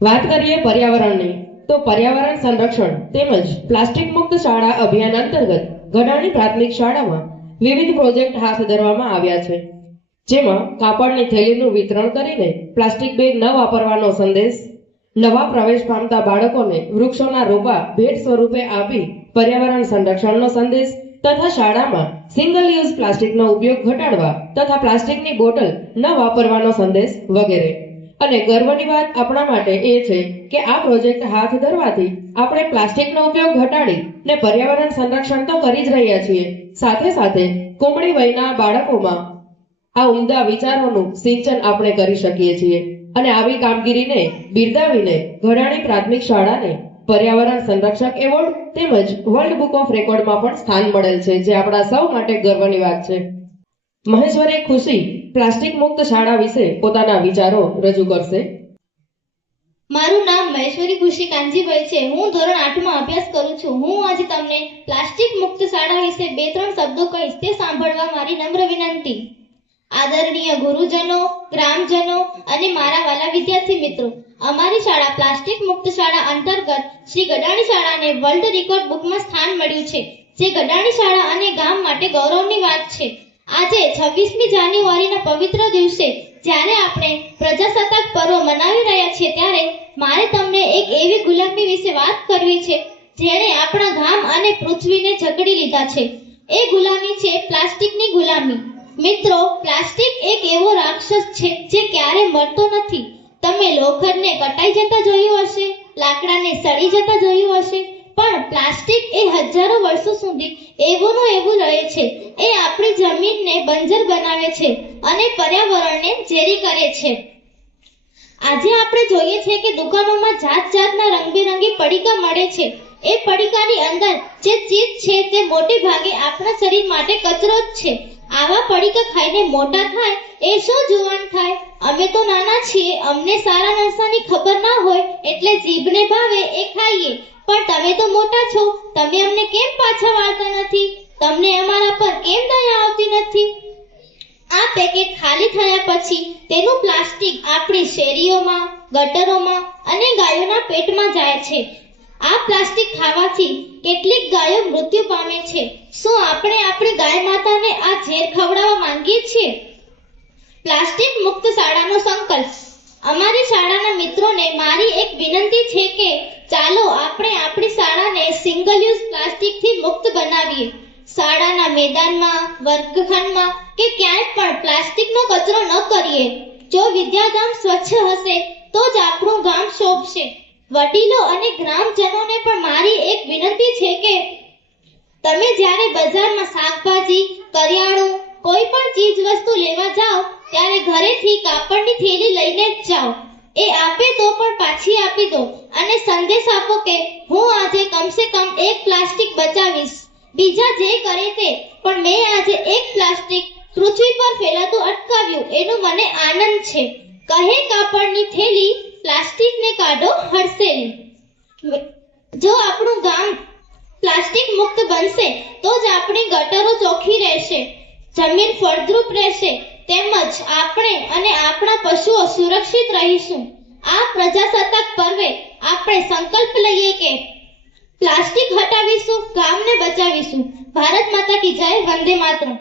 વાત કરીએ પર્યાવરણની, તો પર્યાવરણ સંરક્ષણ તેમજ પ્લાસ્ટિક મુક્ત શાળા અભિયાન અંતર્ગત ગઢાણી પ્રાથમિક શાળામાં વિવિધ પ્રોજેક્ટ હાથ ધરવામાં આવ્યા છે, જેમાં કાપડની થેલીનું વિતરણ કરીને પ્લાસ્ટિક બેગ ન વાપરવાનો સંદેશ, નવા પ્રવેશ પામતા બાળકોને વૃક્ષોના રોપા ભેટ સ્વરૂપે આપી પર્યાવરણ સંરક્ષણનો સંદેશ તથા શાળામાં સિંગલ યુઝ પ્લાસ્ટિકનો ઉપયોગ ઘટાડવા તથા પ્લાસ્ટિકની બોટલ ન વાપરવાનો સંદેશ વગેરે. અને ગર્વની વાત આપણા માટે એ છે કે આ પ્રોજેક્ટ હાથ ધરવાથી આપણે પ્લાસ્ટિકનો ઉપયોગ ઘટાડી ને પર્યાવરણ સંરક્ષણ તો કરી જ રહ્યા છીએ, સાથે સાથે કુમળી વયના બાળકોમાં આ ઉમદા વિચારોનું સિંચન આપણે કરી શકીએ છીએ. અને આવી કામગીરીને બિરદાવીને ગઢાણી પ્રાથમિક શાળાને પર્યાવરણ સંરક્ષક એવોર્ડ તેમજ વર્લ્ડ બુક ઓફ રેકોર્ડમાં પણ સ્થાન મળેલ છે, જે આપણા સૌ માટે ગર્વની વાત છે. મહેશ્વરી ખુશી પ્લાસ્ટિક મુક્ત શાળા વિશે પોતાના વિચારો રજૂ કરશે. મારું નામ મહેશ્વરી ખુશી કાંજીભાઈ છે. હું ધોરણ 8 માં અભ્યાસ કરું છું. હું આજે તમને પ્લાસ્ટિક મુક્ત શાળા વિશે 2-3 શબ્દો કહીશ, તે સાંભળવા મારી નમ્ર વિનંતી. આદરણીય ગુરુજનો, ગ્રામજનો અને મારા વાલા વિદ્યાર્થી મિત્રો, અમારી શાળા પ્લાસ્ટિક મુક્ત શાળા અંતર્ગત શ્રી ગઢાણી શાળાને વર્લ્ડ રેકોર્ડ બુકમાં સ્થાન મળ્યું છે, જે ગઢાણી શાળા અને ગામ માટે ગૌરવની વાત છે. આજે 26મી જાન્યુઆરીના પવિત્ર દિવસે જ્યારે આપણે પ્રજાસત્તાક પર્વ મનાવી રહ્યા છીએ, ત્યારે મારે તમને એક એવી ગુલામી વિશે વાત કરવી છે જેણે આપણા ગામ અને પૃથ્વીને જકડી લીધા છે. એ ગુલામી છે પ્લાસ્ટિકની ગુલામી. મિત્રો, પ્લાસ્ટિક એક એવો રાક્ષસ છે જે ક્યારે મરતો નથી. તમે લોખંડને કટાઈ જતા જોયું હશે, લાકડાને સડી જતા જોયું હશે, પણ પ્લાસ્ટિક એ હજારો વર્ષો સુધી એવુંનું એવું રહે છે. એ આપણી જમીનને બંજર બનાવે છે અને પર્યાવરણને ઝેરી કરે છે. આજે આપણે જોઈએ છે કે દુકાનોમાં જાત જાતના રંગબેરંગી પડીકા મળે છે. એ પડીકાની અંદર જે ચીજ છે તે મોટે ભાગે આપણા શરીર માટે કચરો જ છે. આવા પડીકા ખાઈને મોટા થાય એ શું જુવાન થાય? અમે તો નાના છીએ, અમને સારા નરસાની ખબર ના હોય એટલે જીભને ભાવે એ ખાઈએ. પણ તમે તો મોટા છો, તમે અમને કેમ પાછા વાળતા નથી? તમને અમારા પર કેમ દયા આવતી નથી? આ પેકેટ ખાલી થયા પછી તેનું પ્લાસ્ટિક આપણી શેરીઓમાં, ગટરોમાં અને ગાયોના પેટમાં જાય છે. આ પ્લાસ્ટિક ખાવાથી કેટલીક ગાયો મૃત્યુ પામે છે. શું આપણે આપણી ગાય માતાને આ ઝેર ખવડાવવા માંગીએ છીએ? પ્લાસ્ટિક મુક્ત શાળાનો સંકલ્પ. અમારી શાળાના મિત્રોને મારી એક વિનંતી છે કે ચાલો આપણે આપણી શાળાને સિંગલ યુઝ પ્લાસ્ટિકથી મુક્ત બનાવીએ. શાળાના મેદાનમાં, વર્ગખંડમાં કે ક્યાંય પણ પ્લાસ્ટિકનો કચરો ન કરીએ. જો વિદ્યાધામ સ્વચ્છ હશે તો જ આપણું ગામ શોભશે. વડીલો અને ગ્રામજનોને પણ મારી એક વિનંતી છે કે તમે જ્યારે બજારમાં શાકભાજી, કરિયાણું, કોઈ પણ ચીજ વસ્તુ લેવા જાઓ ત્યારે ઘરેથી કાપડની થેલી લઈને જ જાઓ. એ આપે તો પણ પાછી આપી દો અને સંદેશ આપો કે હું આજે કમસે કમ એક પ્લાસ્ટિક બચાવીશ. બીજા જે કરે તે, પણ મેં આજે એક પ્લાસ્ટિક પૃથ્વી પર ફેલાતું અટકાવ્યું, એનું મને આનંદ છે. કહે કાપડની થેલી, પ્લાસ્ટિકને કાઢો હડસેલી. જો આપણું ગામ પ્લાસ્ટિક મુક્ત બનશે તો જ આપણી ગટરો ચોખ્ખી રહેશે, જમીન ફળદ્રુપ રહેશે, તેમજ આપણે અને આપણા પશુઓ સુરક્ષિત રહીશું. આ પ્રજાસત્તાક પર્વે આપણે સંકલ્પ લઈએ કે પ્લાસ્ટિક હટાવીશું, ગામને બચાવીશું. ભારત માતા કી જય. વંદે માતરમ.